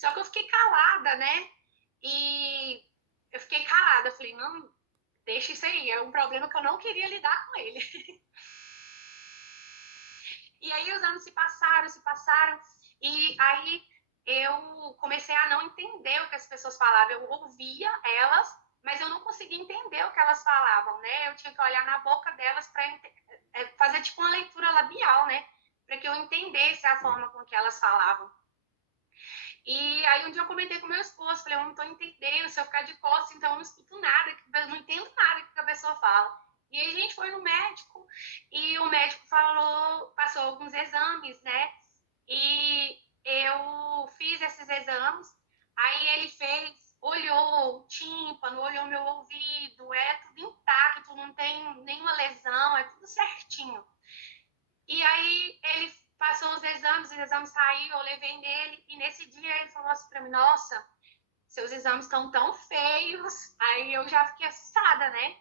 Só que eu fiquei calada, né? E eu fiquei calada. Eu falei, não, deixa isso aí. É um problema que eu não queria lidar com ele. E aí os anos se passaram. E aí eu comecei a não entender o que as pessoas falavam. Eu ouvia elas, mas eu não conseguia entender o que elas falavam, né? Eu tinha que olhar na boca delas para fazer tipo uma leitura labial, né? Para que eu entendesse a forma com que elas falavam. E aí um dia eu comentei com meu esposo, falei, eu não tô entendendo, se eu ficar de costas, então eu não escuto nada, eu não entendo nada que a pessoa fala. E aí a gente foi no médico, e o médico passou alguns exames, né? E eu fiz esses exames, aí ele olhou o tímpano, olhou meu ouvido, é tudo intacto, não tem nenhuma lesão, é tudo certinho. E aí ele passou os exames saíram, eu levei nele, e nesse dia ele falou assim pra mim, nossa, seus exames estão tão feios. Aí eu já fiquei assustada, né?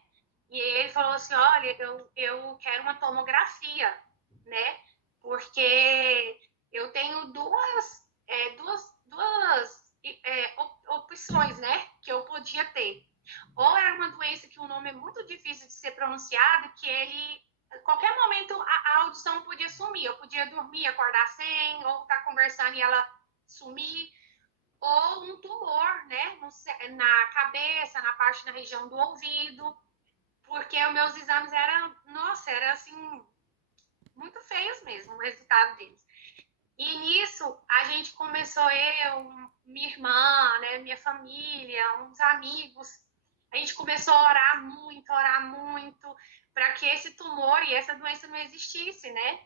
E ele falou assim, olha, eu quero uma tomografia, né? Porque eu tenho duas opções, né? Que eu podia ter. Ou era uma doença que o nome é muito difícil de ser pronunciado, que ele qualquer momento a audição podia sumir. Eu podia dormir, acordar sem, ou estar conversando e ela sumir. Ou um tumor, né? Na cabeça, na parte da região do ouvido. Porque os meus exames eram, nossa, era assim, muito feios mesmo, o resultado deles. E nisso, a gente começou, minha irmã, né, minha família, uns amigos, a gente começou a orar muito, para que esse tumor e essa doença não existisse, né?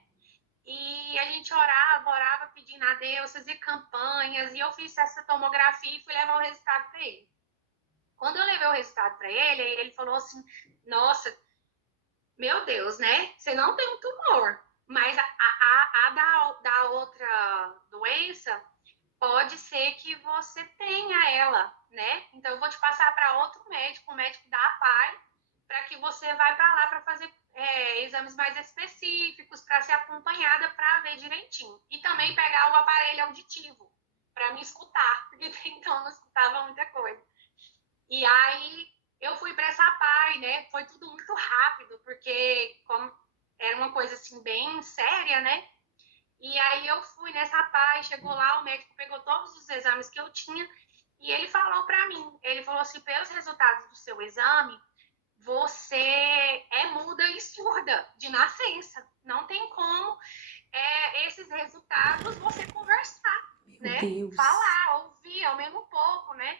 E a gente orava pedindo a Deus, fazia campanhas, e eu fiz essa tomografia e fui levar o resultado para ele. Quando eu levei o resultado para ele, ele falou assim, nossa, meu Deus, né? Você não tem um tumor, mas da outra doença pode ser que você tenha ela, né? Então eu vou te passar para outro médico, o médico da APAE, para que você vá para lá para fazer exames mais específicos, para ser acompanhada para ver direitinho. E também pegar o aparelho auditivo para me escutar, porque até então eu não escutava muita coisa. E aí eu fui para essa APAE, né? Foi tudo muito rápido, porque como era uma coisa assim bem séria, né? E aí eu fui nessa APAE, chegou lá, o médico pegou todos os exames que eu tinha e ele falou para mim, ele falou assim, pelos resultados do seu exame, você é muda e surda de nascença. Não tem como esses resultados você conversar, Meu né? Deus. Falar, ouvir ao mesmo pouco, né?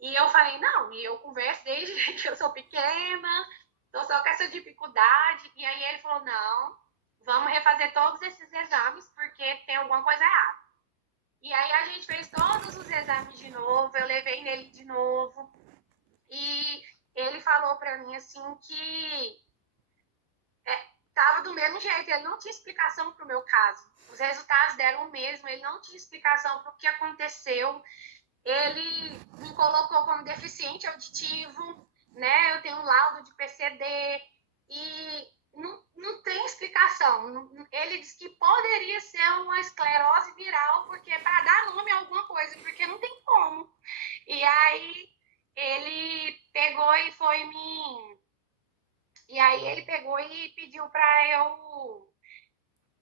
E eu falei, não, e eu converso desde que eu sou pequena, tô só com essa dificuldade. E aí ele falou, não, vamos refazer todos esses exames, porque tem alguma coisa errada. E aí a gente fez todos os exames de novo, eu levei nele de novo. E ele falou pra mim, assim, que tava do mesmo jeito, ele não tinha explicação pro meu caso. Os resultados deram o mesmo, ele não tinha explicação pro que aconteceu. Ele me colocou como deficiente auditivo, né? Eu tenho um laudo de PCD e não tem explicação. Ele disse que poderia ser uma esclerose viral, porque para dar nome a alguma coisa, porque não tem como. E aí ele pegou e foi me. E aí ele pegou e pediu para eu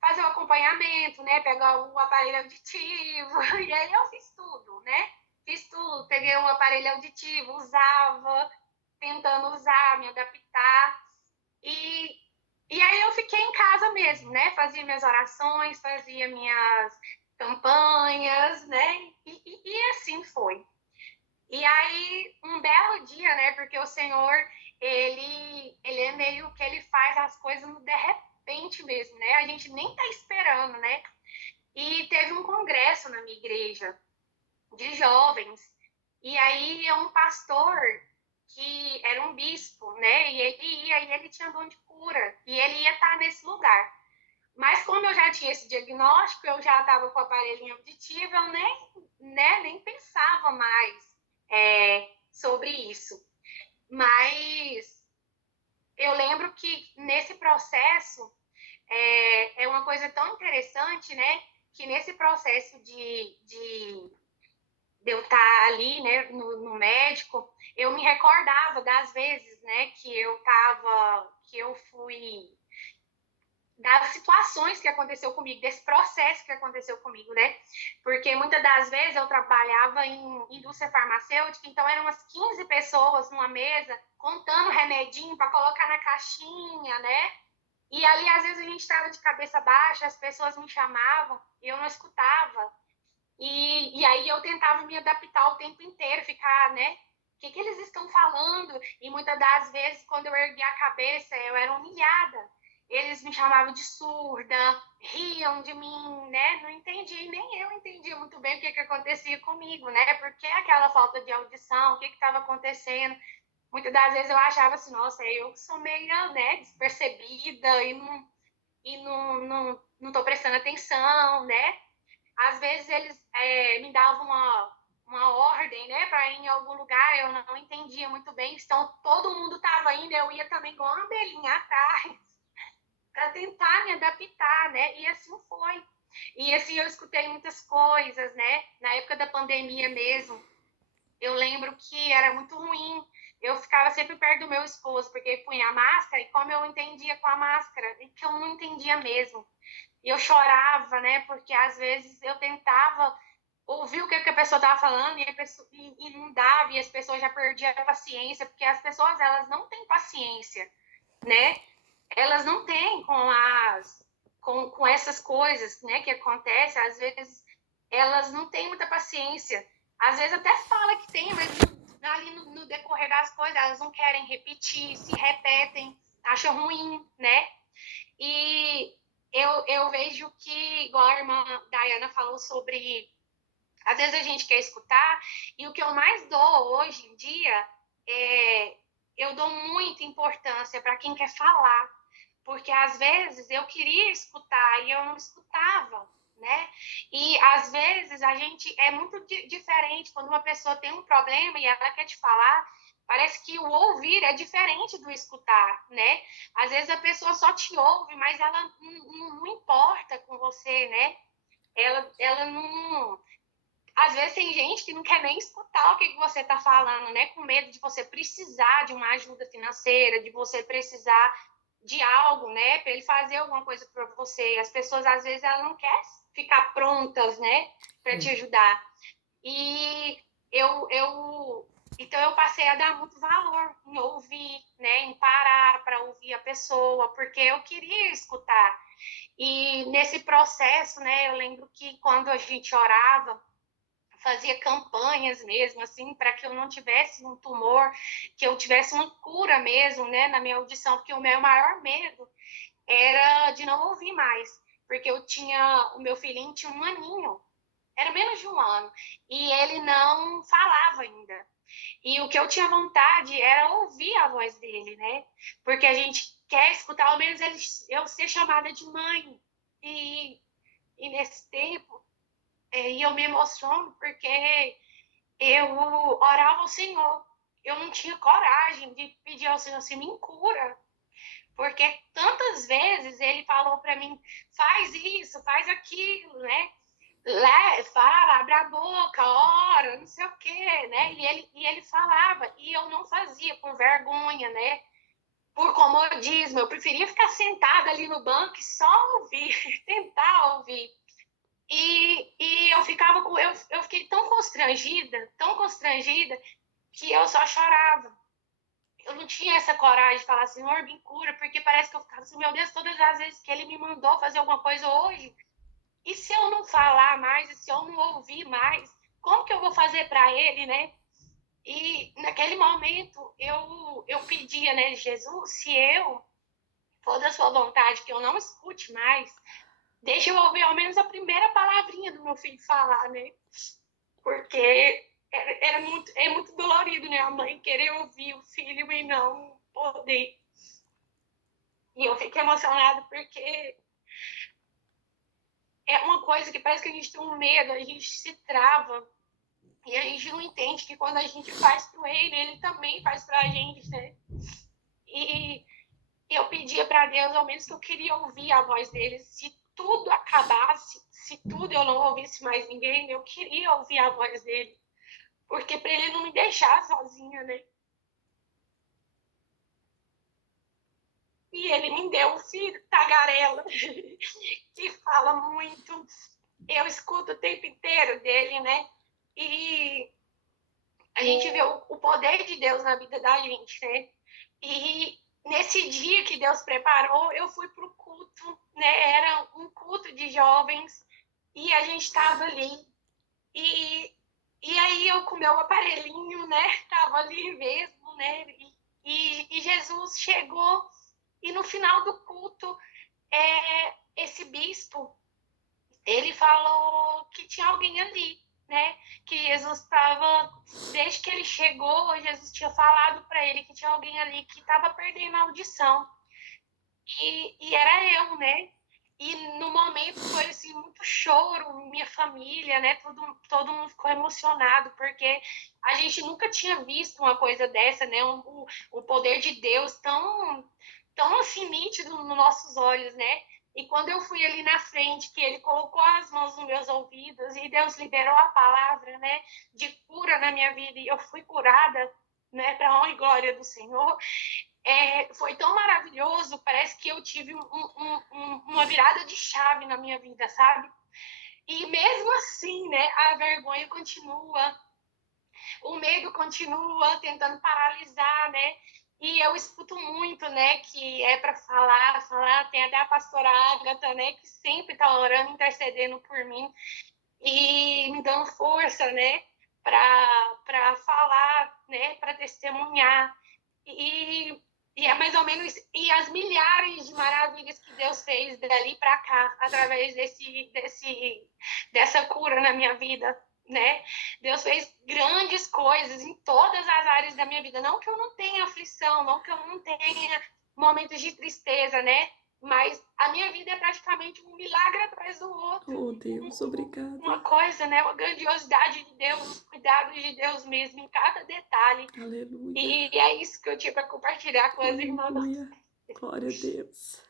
fazer o acompanhamento, né? Pegar o aparelho auditivo. E aí eu fiz tudo, né? Fiz tudo. Peguei um aparelho auditivo, usava, tentando usar, me adaptar. E, e aí eu fiquei em casa mesmo, né? Fazia minhas orações, fazia minhas campanhas, né? E assim foi. E aí, um belo dia, né? Porque o Senhor, ele é meio que ele faz as coisas de repente mesmo, né? A gente nem tá esperando, né? E teve um congresso na minha igreja de jovens. E aí um pastor que era um bispo, né? E ele ia, e ele tinha dom de cura. E ele ia estar nesse lugar. Mas como eu já tinha esse diagnóstico, eu já estava com o aparelhinho auditivo, eu nem pensava mais sobre isso. Mas eu lembro que nesse processo é uma coisa tão interessante, né? Que nesse processo de estar ali, né, no médico, eu me recordava das vezes, né, que eu fui, das situações que aconteceu comigo, desse processo que aconteceu comigo, né? Porque muitas das vezes eu trabalhava em indústria farmacêutica, então eram umas 15 pessoas numa mesa contando remedinho para colocar na caixinha, né? E ali, às vezes, a gente estava de cabeça baixa, as pessoas me chamavam e eu não escutava. E aí eu tentava me adaptar o tempo inteiro, ficar, né? O que eles estão falando? E muitas das vezes, quando eu erguia a cabeça, eu era humilhada. Eles me chamavam de surda, riam de mim, né? Não entendi, nem eu entendia muito bem o que acontecia comigo, né? Porque aquela falta de audição, o que estava acontecendo. Muitas das vezes eu achava assim, nossa, eu sou meio, né, despercebida e não tô prestando atenção, né? Às vezes eles me davam uma ordem, né, para ir em algum lugar, eu não entendia muito bem, então todo mundo estava indo, eu ia também igual uma abelhinha atrás, para tentar me adaptar, né, e assim foi. E assim eu escutei muitas coisas, né, na época da pandemia mesmo, eu lembro que era muito ruim, eu ficava sempre perto do meu esposo, porque ele punha a máscara, e como eu entendia com a máscara, e que eu não entendia mesmo, e eu chorava, né? Porque às vezes eu tentava ouvir o que a pessoa estava falando e não dava, e as pessoas já perdiam a paciência, porque as pessoas elas não têm paciência, né? Elas não têm com essas coisas, né, que acontecem, às vezes elas não têm muita paciência. Às vezes até fala que tem, mas ali no decorrer das coisas elas não querem repetir, se repetem, acham ruim, né? E eu vejo que, igual a irmã Dayana falou sobre, às vezes a gente quer escutar, e o que eu mais dou hoje em dia é, eu dou muita importância para quem quer falar, porque às vezes eu queria escutar e eu não escutava, né? E às vezes a gente é muito diferente quando uma pessoa tem um problema e ela quer te falar, parece que o ouvir é diferente do escutar, né? Às vezes a pessoa só te ouve, mas ela não importa com você, né? Ela não. Às vezes tem gente que não quer nem escutar o que você está falando, né? Com medo de você precisar de uma ajuda financeira, de você precisar de algo, né? Para ele fazer alguma coisa para você. E as pessoas, às vezes, elas não querem ficar prontas, né? Para te ajudar. E então eu passei a dar muito valor em ouvir, né? Em parar para ouvir a pessoa, porque eu queria escutar. E nesse processo, né? Eu lembro que quando a gente orava, fazia campanhas mesmo, assim, para que eu não tivesse um tumor, que eu tivesse uma cura mesmo, né, na minha audição, porque o meu maior medo era de não ouvir mais, porque o meu filhinho tinha um aninho, era menos de um ano, e ele não falava ainda. E o que eu tinha vontade era ouvir a voz dele, né? Porque a gente quer escutar, ao menos eu ser chamada de mãe. E nesse tempo, e eu me emociono porque eu orava ao Senhor. Eu não tinha coragem de pedir ao Senhor assim, me cura. Porque tantas vezes ele falou para mim, faz isso, faz aquilo, né? Fala, abre a boca, ora, não sei o quê, né? E ele falava, e eu não fazia por vergonha, né? Por comodismo, eu preferia ficar sentada ali no banco e só ouvir, tentar ouvir. E eu ficava eu fiquei tão constrangida, que eu só chorava. Eu não tinha essa coragem de falar, Senhor, me cura, porque parece que eu ficava assim, meu Deus, todas as vezes que ele me mandou fazer alguma coisa hoje, e se eu não falar mais, e se eu não ouvir mais, como que eu vou fazer para ele, né? E naquele momento eu pedia, né, Jesus, se eu for da sua vontade, que eu não escute mais, deixa eu ouvir ao menos a primeira palavrinha do meu filho falar, né? Porque é muito dolorido, né? A mãe querer ouvir o filho e não poder. E eu fico emocionada porque é uma coisa que parece que a gente tem um medo, a gente se trava e a gente não entende que quando a gente faz pro ele também faz pra gente, né? E eu pedia para Deus, ao menos que eu queria ouvir a voz dele. Se tudo acabasse, se tudo eu não ouvisse mais ninguém, eu queria ouvir a voz dele. porque para ele não me deixar sozinha, né? E ele me deu um filho tagarela, que fala muito. Eu escuto o tempo inteiro dele, né? E a gente vê o poder de Deus na vida da gente, né? E nesse dia que Deus preparou, eu fui para o culto, né? Era um culto de jovens e a gente estava ali. E, e aí eu com meu aparelhinho, né? Tava ali mesmo, né? E Jesus chegou e no final do culto, esse bispo, ele falou que tinha alguém ali, né? Que Jesus estava, desde que ele chegou, Jesus tinha falado para ele que tinha alguém ali que estava perdendo a audição. E era eu, né? E no momento foi assim, muito choro, minha família, né? Todo mundo ficou emocionado, porque a gente nunca tinha visto uma coisa dessa, né? O poder de Deus tão assim nítido nos nossos olhos, né? E quando eu fui ali na frente, que ele colocou as mãos nos meus ouvidos e Deus liberou a palavra, né? De cura na minha vida, e eu fui curada, né? Para honra e glória do Senhor. Foi tão maravilhoso, parece que eu tive uma virada de chave na minha vida, sabe? E mesmo assim, né, a vergonha continua, o medo continua tentando paralisar, né? E eu escuto muito, né, que é para falar, tem até a pastora Ágata, né, que sempre está orando, intercedendo por mim e me dando força, né, para falar, né, para testemunhar. E, e é mais ou menos, e as milhares de maravilhas que Deus fez dali para cá, através dessa cura na minha vida, né? Deus fez grandes coisas em todas as áreas da minha vida. Não que eu não tenha aflição, não que eu não tenha momentos de tristeza, né? Mas a minha vida é praticamente um milagre atrás do outro. Oh, Deus, obrigada. Uma coisa, né? Uma grandiosidade de Deus, os cuidados de Deus mesmo em cada detalhe. Aleluia. E é isso que eu tinha para compartilhar com as irmãs. Aleluia. Glória a Deus.